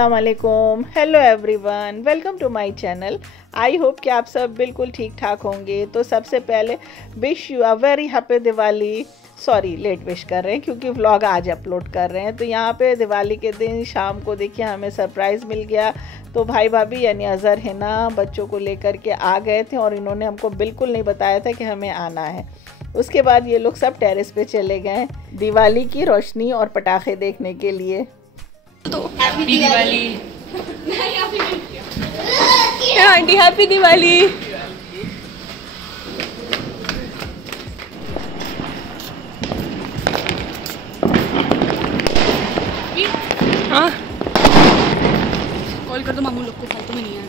अस्सलाम वालेकुम, hello everyone, welcome to my channel. I hope कि आप सब बिल्कुल ठीक ठाक होंगे। तो सबसे पहले wish you a very happy Diwali. Sorry late wish कर रहे हैं क्योंकि व्लॉग आज अपलोड कर रहे हैं। तो यहाँ पे दिवाली के दिन शाम को देखिए हमें सरप्राइज़ मिल गया। तो भाई भाभी यानी अज़हर हिना बच्चों को लेकर के आ गए थे और इन्होंने हमको बिल्कुल नहीं बताया था कि हमें आना है। उसके बाद ये लोग सब टेरेस पे चले गए दिवाली की रोशनी और पटाखे देखने के लिए। तो happy Diwali aunty, happy Diwali. हाँ कॉल कर दो मामू लोग को, फालतू में नहीं आना।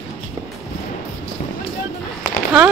हाँ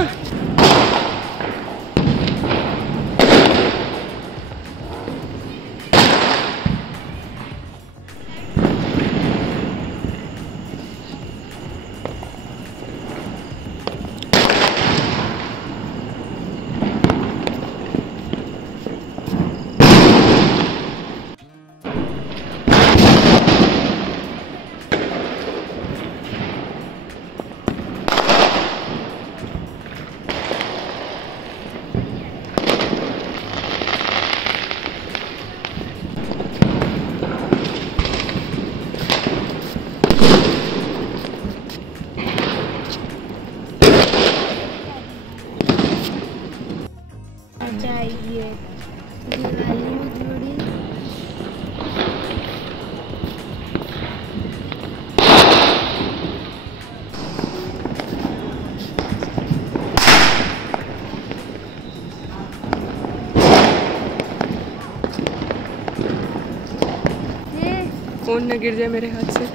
चाहिए दिवाली में थोड़ी फोन न गिर जाए मेरे हाथ से।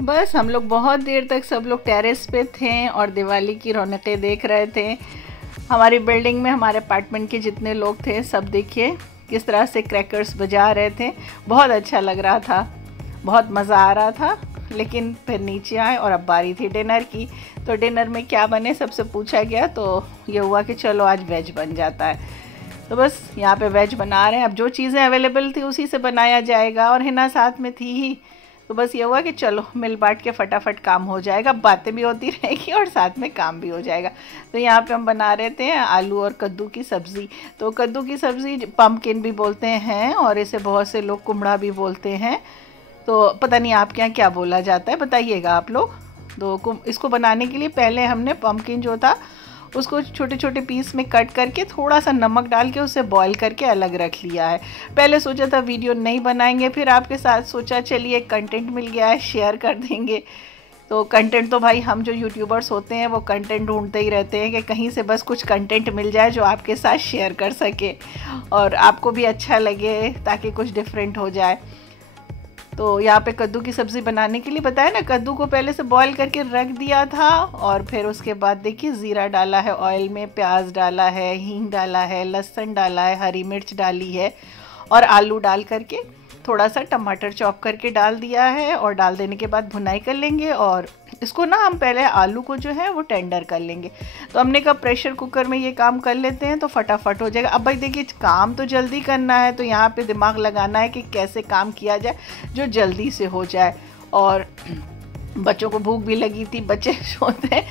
बस हम लोग बहुत देर तक सब लोग टेरेस पे थे और दिवाली की रौनकें देख रहे थे। हमारी बिल्डिंग में हमारे अपार्टमेंट के जितने लोग थे सब देखिए किस तरह से क्रैकर्स बजा रहे थे। बहुत अच्छा लग रहा था, बहुत मज़ा आ रहा था। लेकिन फिर नीचे आए और अब बारी थी डिनर की। तो डिनर में क्या बने सबसे पूछा गया तो ये हुआ कि चलो आज वेज बन जाता है। तो बस यहाँ पे वेज बना रहे हैं। अब जो चीज़ें अवेलेबल थी उसी से बनाया जाएगा और हिना साथ में थी ही। तो बस ये हुआ कि चलो मिल बांट के फटाफट काम हो जाएगा, बातें भी होती रहेगी और साथ में काम भी हो जाएगा। तो यहाँ पे हम बना रहे थे आलू और कद्दू की सब्ज़ी। तो कद्दू की सब्ज़ी पम्पकिन भी बोलते हैं और इसे बहुत से लोग कुमड़ा भी बोलते हैं। तो पता नहीं आपके यहाँ क्या बोला जाता है, बताइएगा आप लोग। तो इसको बनाने के लिए पहले हमने पम्पकिन जो था उसको छोटे छोटे पीस में कट करके थोड़ा सा नमक डाल के उसे बॉईल करके अलग रख लिया है। पहले सोचा था वीडियो नहीं बनाएंगे, फिर आपके साथ सोचा चलिए कंटेंट मिल गया है शेयर कर देंगे। तो कंटेंट तो भाई हम जो यूट्यूबर्स होते हैं वो कंटेंट ढूंढते ही रहते हैं कि कहीं से बस कुछ कंटेंट मिल जाए जो आपके साथ शेयर कर सके और आपको भी अच्छा लगे ताकि कुछ डिफरेंट हो जाए। तो यहाँ पे कद्दू की सब्ज़ी बनाने के लिए बताया ना, कद्दू को पहले से बॉईल करके रख दिया था और फिर उसके बाद देखिए ज़ीरा डाला है ऑयल में, प्याज डाला है, हींग डाला है, लहसुन डाला है, हरी मिर्च डाली है और आलू डाल करके थोड़ा सा टमाटर चॉप करके डाल दिया है और डाल देने के बाद भुनाई कर लेंगे। और इसको ना हम पहले आलू को जो है वो टेंडर कर लेंगे। तो हमने कहा प्रेशर कुकर में ये काम कर लेते हैं तो फटाफट हो जाएगा। अब भाई देखिए काम तो जल्दी करना है, तो यहाँ पे दिमाग लगाना है कि कैसे काम किया जाए जो जल्दी से हो जाए। और बच्चों को भूख भी लगी थी, बच्चे सोते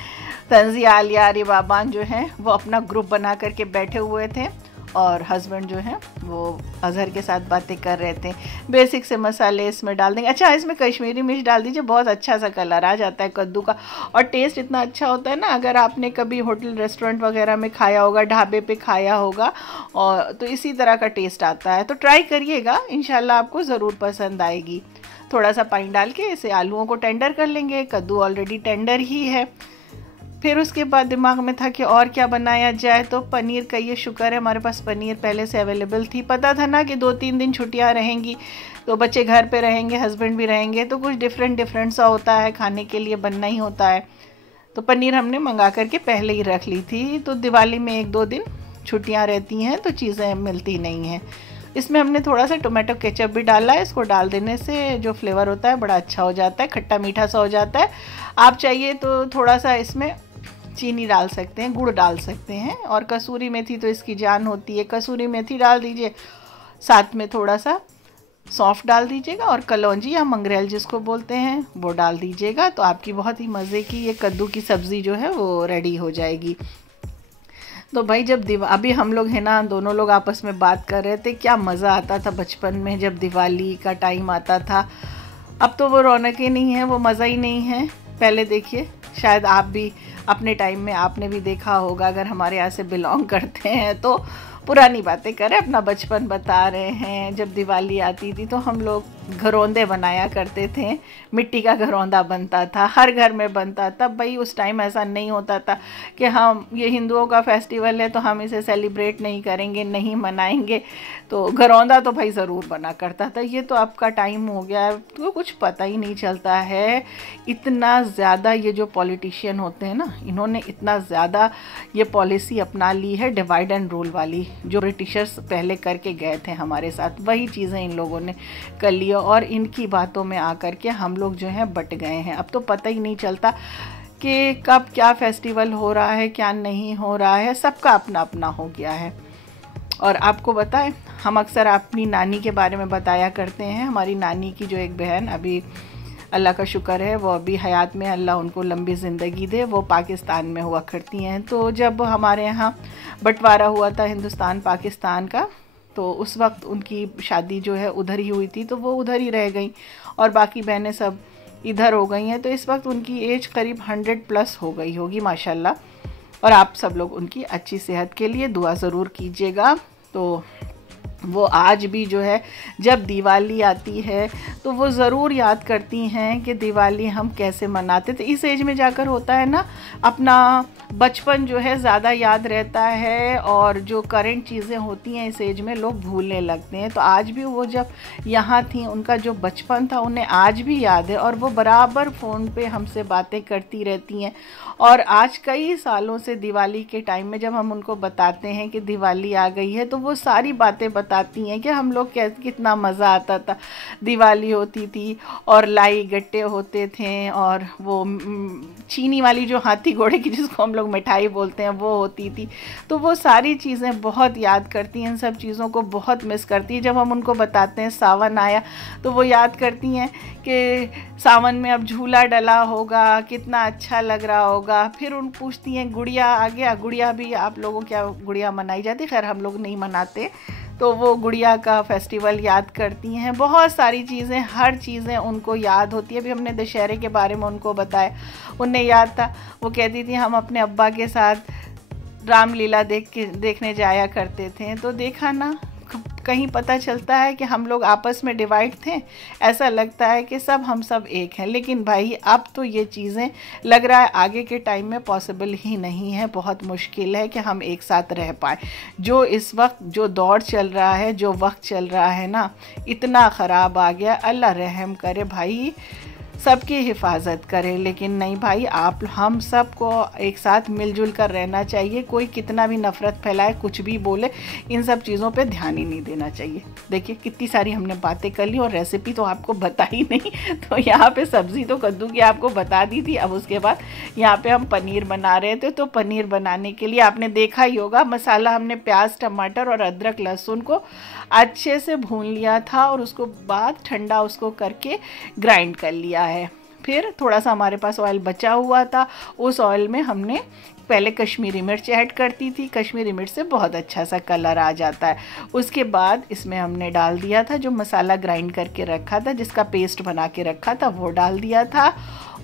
तंजिया आलिया अरे बाबान जो हैं वो अपना ग्रुप बना करके बैठे हुए थे और हस्बैंड जो हैं वो अजहर के साथ बातें कर रहे थे। बेसिक से मसाले इसमें डाल देंगे। अच्छा, इसमें कश्मीरी मिर्च डाल दीजिए, बहुत अच्छा सा कलर आ जाता है कद्दू का और टेस्ट इतना अच्छा होता है ना। अगर आपने कभी होटल रेस्टोरेंट वगैरह में खाया होगा, ढाबे पे खाया होगा और तो इसी तरह का टेस्ट आता है। तो ट्राई करिएगा, इंशाल्लाह आपको ज़रूर पसंद आएगी। थोड़ा सा पानी डाल के इसे आलूओं को टेंडर कर लेंगे, कद्दू ऑलरेडी टेंडर ही है। फिर उसके बाद दिमाग में था कि और क्या बनाया जाए, तो पनीर का ये शुक्र है हमारे पास पनीर पहले से अवेलेबल थी। पता था ना कि 2-3 दिन छुट्टियां रहेंगी तो बच्चे घर पे रहेंगे, हस्बैंड भी रहेंगे, तो कुछ डिफरेंट सा होता है, खाने के लिए बनना ही होता है। तो पनीर हमने मंगा करके पहले ही रख ली थी। तो दिवाली में 1-2 दिन छुट्टियाँ रहती हैं तो चीज़ें मिलती नहीं हैं। इसमें हमने थोड़ा सा टोमेटो केचप भी डाला है। इसको डाल देने से जो फ्लेवर होता है बड़ा अच्छा हो जाता है, खट्टा मीठा सा हो जाता है। आप चाहिए तो थोड़ा सा इसमें चीनी डाल सकते हैं, गुड़ डाल सकते हैं। और कसूरी मेथी तो इसकी जान होती है, कसूरी मेथी डाल दीजिए, साथ में थोड़ा सा सौंफ डाल दीजिएगा और कलौंजी या मंगरेल जिसको बोलते हैं वो डाल दीजिएगा। तो आपकी बहुत ही मज़े की ये कद्दू की सब्ज़ी जो है वो रेडी हो जाएगी। तो भाई जब अभी हम लोग है ना, दोनों लोग आपस में बात कर रहे थे, क्या मज़ा आता था बचपन में जब दिवाली का टाइम आता था। अब तो वो रौनकें नहीं है, वो मज़ा ही नहीं है। पहले देखिए, शायद आप भी अपने टाइम में आपने भी देखा होगा, अगर हमारे यहाँ से बिलोंग करते हैं तो पुरानी बातें करें, अपना बचपन बता रहे हैं। जब दिवाली आती थी तो हम लोग घरौंदे बनाया करते थे, मिट्टी का घरौंदा बनता था, हर घर में बनता। तब भाई उस टाइम ऐसा नहीं होता था कि हम ये हिंदुओं का फेस्टिवल है तो हम इसे सेलिब्रेट नहीं करेंगे, नहीं मनाएंगे। तो घरौंदा तो भाई ज़रूर बना करता था। ये तो आपका टाइम हो गया है तो कुछ पता ही नहीं चलता है। इतना ज़्यादा ये जो पॉलिटिशियन होते हैं ना, इन्होंने इतना ज़्यादा ये पॉलिसी अपना ली है डिवाइड एंड रूल वाली, जो ब्रिटिशर्स पहले करके गए थे हमारे साथ, वही चीज़ें इन लोगों ने कर ली और इनकी बातों में आकर के हम लोग जो हैं बट गए हैं। अब तो पता ही नहीं चलता कि कब क्या फेस्टिवल हो रहा है, क्या नहीं हो रहा है, सबका अपना अपना हो गया है। और आपको बताएं, हम अक्सर अपनी नानी के बारे में बताया करते हैं। हमारी नानी की जो एक बहन, अभी अल्लाह का शुक्र है वो अभी हयात में, अल्लाह उनको लंबी ज़िंदगी दे, वो पाकिस्तान में हुआ करती हैं। तो जब हमारे यहाँ बंटवारा हुआ था हिंदुस्तान पाकिस्तान का, तो उस वक्त उनकी शादी जो है उधर ही हुई थी, तो वो उधर ही रह गई और बाकी बहनें सब इधर हो गई हैं। तो इस वक्त उनकी एज करीब 100+ हो गई होगी माशाल्लाह। और आप सब लोग उनकी अच्छी सेहत के लिए दुआ ज़रूर कीजिएगा। तो वो आज भी जो है जब दिवाली आती है तो वो ज़रूर याद करती हैं कि दिवाली हम कैसे मनाते थे। इस एज में जाकर होता है ना, अपना बचपन जो है ज़्यादा याद रहता है और जो करंट चीज़ें होती हैं इस एज में लोग भूलने लगते हैं। तो आज भी वो जब यहाँ थी, उनका जो बचपन था उन्हें आज भी याद है और वो बराबर फ़ोन पे हमसे बातें करती रहती हैं। और आज कई सालों से दिवाली के टाइम में जब हम उनको बताते हैं कि दिवाली आ गई है तो वो सारी बातें बताती हैं कि हम लोग कितना मज़ा आता था, दिवाली होती थी और लाई गट्टे होते थे और वो चीनी वाली जो हाथी घोड़े की जिसको हम लोग मिठाई बोलते हैं वो होती थी। तो वो सारी चीज़ें बहुत याद करती हैं, इन सब चीज़ों को बहुत मिस करती है। जब हम उनको बताते हैं सावन आया तो वो याद करती हैं कि सावन में अब झूला डला होगा, कितना अच्छा लग रहा होगा। फिर उन पूछती हैं गुड़िया आ गया, गुड़िया भी आप लोगों क्या गुड़िया मनाई जाती, खैर हम लोग नहीं मनाते, तो वो गुड़िया का फेस्टिवल याद करती हैं। बहुत सारी चीज़ें, हर चीज़ें उनको याद होती है। अभी हमने दशहरे के बारे में उनको बताया, उन्हें याद था, वो कहती थी हम अपने अब्बा के साथ रामलीला देखने जाया करते थे। तो देखा ना, कहीं पता चलता है कि हम लोग आपस में डिवाइड थे, ऐसा लगता है कि हम सब एक हैं। लेकिन भाई अब तो ये चीज़ें लग रहा है आगे के टाइम में पॉसिबल ही नहीं है, बहुत मुश्किल है कि हम एक साथ रह पाए। जो इस वक्त जो दौर चल रहा है, जो वक्त चल रहा है ना, इतना ख़राब आ गया। अल्लाह रहम करे भाई, सबकी हिफाजत करे। लेकिन नहीं भाई, आप हम सबको एक साथ मिलजुल कर रहना चाहिए। कोई कितना भी नफ़रत फैलाए, कुछ भी बोले, इन सब चीज़ों पे ध्यान ही नहीं देना चाहिए। देखिए कितनी सारी हमने बातें कर ली और रेसिपी तो आपको बता ही नहीं। तो यहाँ पे सब्ज़ी तो कद्दू की आपको बता दी थी। अब उसके बाद यहाँ पे हम पनीर बना रहे थे। तो पनीर बनाने के लिए आपने देखा ही होगा, मसाला हमने प्याज, टमाटर और अदरक लहसुन को अच्छे से भून लिया था और उसको बाद ठंडा उसको करके ग्राइंड कर लिया है। फिर थोड़ा सा हमारे पास ऑयल बचा हुआ था, उस ऑयल में हमने पहले कश्मीरी मिर्च ऐड करती थी। कश्मीरी मिर्च से बहुत अच्छा सा कलर आ जाता है। उसके बाद इसमें हमने डाल दिया था जो मसाला ग्राइंड करके रखा था, जिसका पेस्ट बना के रखा था, वो डाल दिया था।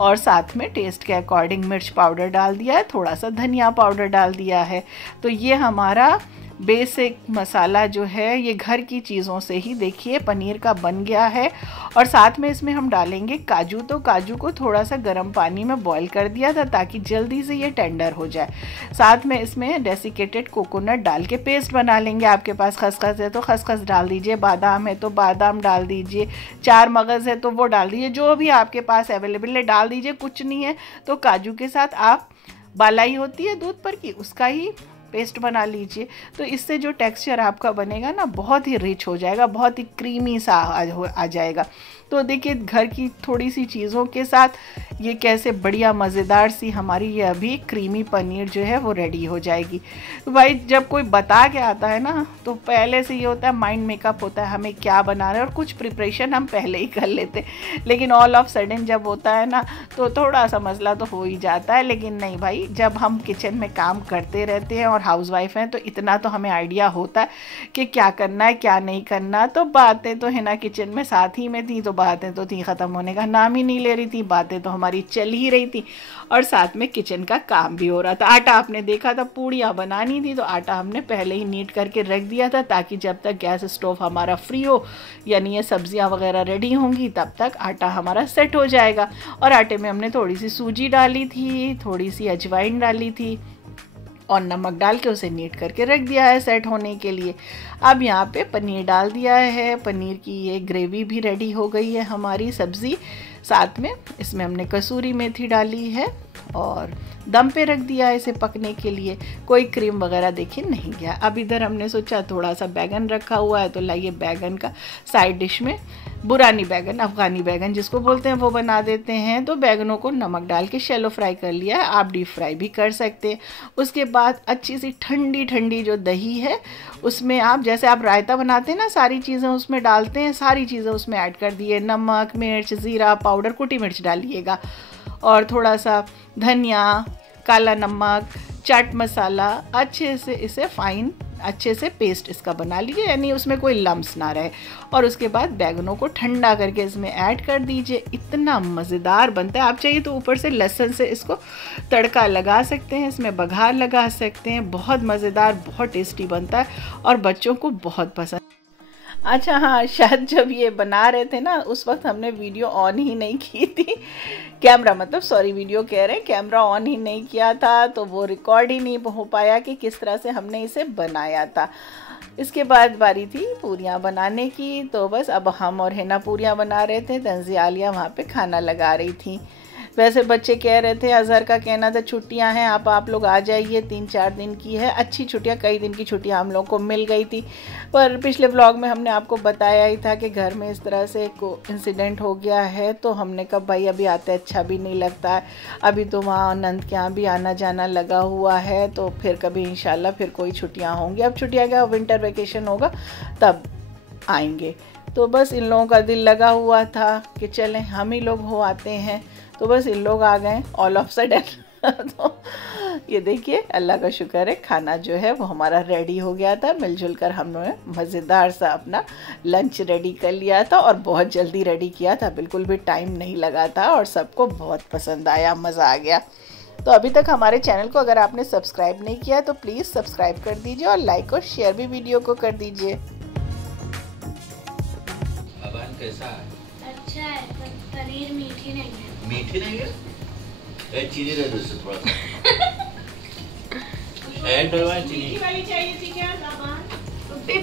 और साथ में टेस्ट के अकॉर्डिंग मिर्च पाउडर डाल दिया है, थोड़ा सा धनिया पाउडर डाल दिया है। तो ये हमारा बेसिक मसाला जो है ये घर की चीज़ों से ही देखिए पनीर का बन गया है। और साथ में इसमें हम डालेंगे काजू। तो काजू को थोड़ा सा गर्म पानी में बॉईल कर दिया था ताकि जल्दी से ये टेंडर हो जाए। साथ में इसमें डेसिकेटेड कोकोनट डाल के पेस्ट बना लेंगे। आपके पास खसखस है तो खसखस डाल दीजिए, बादाम है तो बादाम डाल दीजिए, चार मगज़ है तो वो डाल दीजिए, जो भी आपके पास अवेलेबल है डाल दीजिए। कुछ नहीं है तो काजू के साथ आप बालाई होती है दूध पर की, उसका ही पेस्ट बना लीजिए। तो इससे जो टेक्सचर आपका बनेगा ना, बहुत ही रिच हो जाएगा, बहुत ही क्रीमी सा आ जाएगा। तो देखिए घर की थोड़ी सी चीज़ों के साथ ये कैसे बढ़िया मज़ेदार सी हमारी ये अभी क्रीमी पनीर जो है वो रेडी हो जाएगी। तो भाई जब कोई बता के आता है ना, तो पहले से ये होता है माइंड मेकअप होता है हमें क्या बना रहे हैं, और कुछ प्रिपरेशन हम पहले ही कर लेते हैं। लेकिन ऑल ऑफ सडन जब होता है ना, तो थोड़ा सा मसला तो हो ही जाता है। लेकिन नहीं भाई, जब हम किचन में काम करते रहते हैं और हाउसवाइफ हैं तो इतना तो हमें आइडिया होता है कि क्या करना है क्या नहीं करना। तो बातें तो है ना किचन में साथ ही में थी, तो बातें तो थी, ख़त्म होने का नाम ही नहीं ले रही थी, बातें तो हमारी चल ही रही थी और साथ में किचन का काम भी हो रहा था। आटा आपने देखा था, पूड़ियाँ बनानी थी तो आटा हमने पहले ही नीट करके रख दिया था ताकि जब तक गैस स्टोव हमारा फ्री हो, यानी ये सब्जियाँ वगैरह रेडी होंगी, तब तक आटा हमारा सेट हो जाएगा। और आटे में हमने थोड़ी सी सूजी डाली थी, थोड़ी सी अजवाइन डाली थी और नमक डाल के उसे नीट करके रख दिया है सेट होने के लिए। अब यहाँ पे पनीर डाल दिया है, पनीर की ये ग्रेवी भी रेडी हो गई है हमारी सब्ज़ी। साथ में इसमें हमने कसूरी मेथी डाली है और दम पे रख दिया है इसे पकने के लिए। कोई क्रीम वगैरह देखिए नहीं गया। अब इधर हमने सोचा थोड़ा सा बैगन रखा हुआ है, तो लाइए बैगन का साइड डिश में बुरानी बैगन, अफ़गानी बैगन जिसको बोलते हैं, वो बना देते हैं। तो बैगनों को नमक डाल के शैलो फ्राई कर लिया है, आप डीप फ्राई भी कर सकते हैं। उसके बाद अच्छी सी ठंडी ठंडी जो दही है उसमें आप, जैसे आप रायता बनाते हैं ना, सारी चीज़ें उसमें डालते हैं, सारी चीज़ें उसमें ऐड कर दिए। नमक, मिर्च, ज़ीरा पाउडर, कुटी मिर्च डालिएगा और थोड़ा सा धनिया, काला नमक, चाट मसाला, अच्छे से इसे फाइन अच्छे से पेस्ट इसका बना लीजिए, यानी उसमें कोई लम्स ना रहे। और उसके बाद बैगनों को ठंडा करके इसमें ऐड कर दीजिए। इतना मज़ेदार बनता है। आप चाहिए तो ऊपर से लहसुन से इसको तड़का लगा सकते हैं, इसमें बघार लगा सकते हैं। बहुत मज़ेदार, बहुत टेस्टी बनता है और बच्चों को बहुत पसंद। अच्छा हाँ, शायद जब ये बना रहे थे ना, उस वक्त हमने वीडियो ऑन ही नहीं की थी, कैमरा मतलब सॉरी वीडियो कह रहे हैं, कैमरा ऑन ही नहीं किया था, तो वो रिकॉर्ड ही नहीं हो पाया कि किस तरह से हमने इसे बनाया था। इसके बाद बारी थी पूरियाँ बनाने की। तो बस अब हम और हिना पूरियाँ बना रहे थे, तंज़िया आलिया वहाँ पे खाना लगा रही थी। वैसे बच्चे कह रहे थे, अज़हर का कहना था छुट्टियां हैं, आप लोग आ जाइए, 3-4 दिन की है, अच्छी छुट्टियां, कई दिन की छुट्टियां हम लोग को मिल गई थी। पर पिछले व्लॉग में हमने आपको बताया ही था कि घर में इस तरह से एक इंसिडेंट हो गया है। तो हमने कहा भाई अभी आते अच्छा भी नहीं लगता है, अभी तो वहाँ नंद के यहाँ भी आना जाना लगा हुआ है, तो फिर कभी इंशाल्लाह फिर कोई छुट्टियाँ होंगी। अब छुट्टियाँ क्या, विंटर वेकेशन होगा तब आएंगे। तो बस इन लोगों का दिल लगा हुआ था कि चलें हम ही लोग हो आते हैं, तो बस इन लोग आ गए ऑल ऑफ सडन। तो ये देखिए अल्लाह का शुक्र है, खाना जो है वो हमारा रेडी हो गया था। मिलजुल कर हमने मज़ेदार सा अपना लंच रेडी कर लिया था और बहुत जल्दी रेडी किया था, बिल्कुल भी टाइम नहीं लगा था और सबको बहुत पसंद आया, मज़ा आ गया। तो अभी तक हमारे चैनल को अगर आपने सब्सक्राइब नहीं किया तो प्लीज़ सब्सक्राइब कर दीजिए और लाइक और शेयर भी वीडियो को कर दीजिए। कैसा है? अच्छा है पर पनीर मीठी नहीं है। मीठी नहीं है? चीनी दे दो इससे थोड़ा सा। ऐड डलवाएं चीनी वाली चाहिए थी क्या सामान?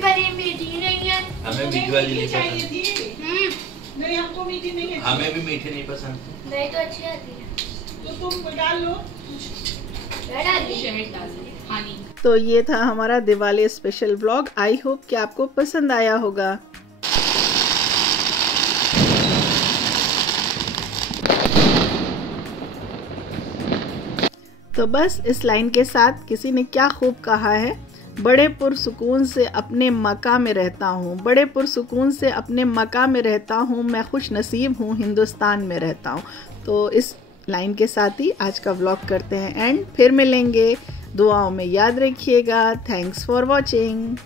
पनीर मीठी नहीं है। हमें मीठी वाली नहीं चाहिए पसंद। थी। नहीं हमको मीठी नहीं है। हमें भी मीठी नहीं पसंद। नहीं तो अच्छी आती है तो तुम डाल लो। शहद डाल तो ये था हमारा दिवाली स्पेशल व्लॉग। आई होप कि आपको पसंद आया होगा। तो बस इस लाइन के साथ किसी ने क्या खूब कहा है, बड़े पुरसुकून से अपने मका में रहता हूँ, बड़े पुरसुकून से अपने मका में रहता हूँ, मैं खुश नसीब हूँ हिंदुस्तान में रहता हूँ। तो इस लाइन के साथ ही आज का व्लॉग करते हैं एंड फिर मिलेंगे। दुआओं में याद रखिएगा। Thanks for watching.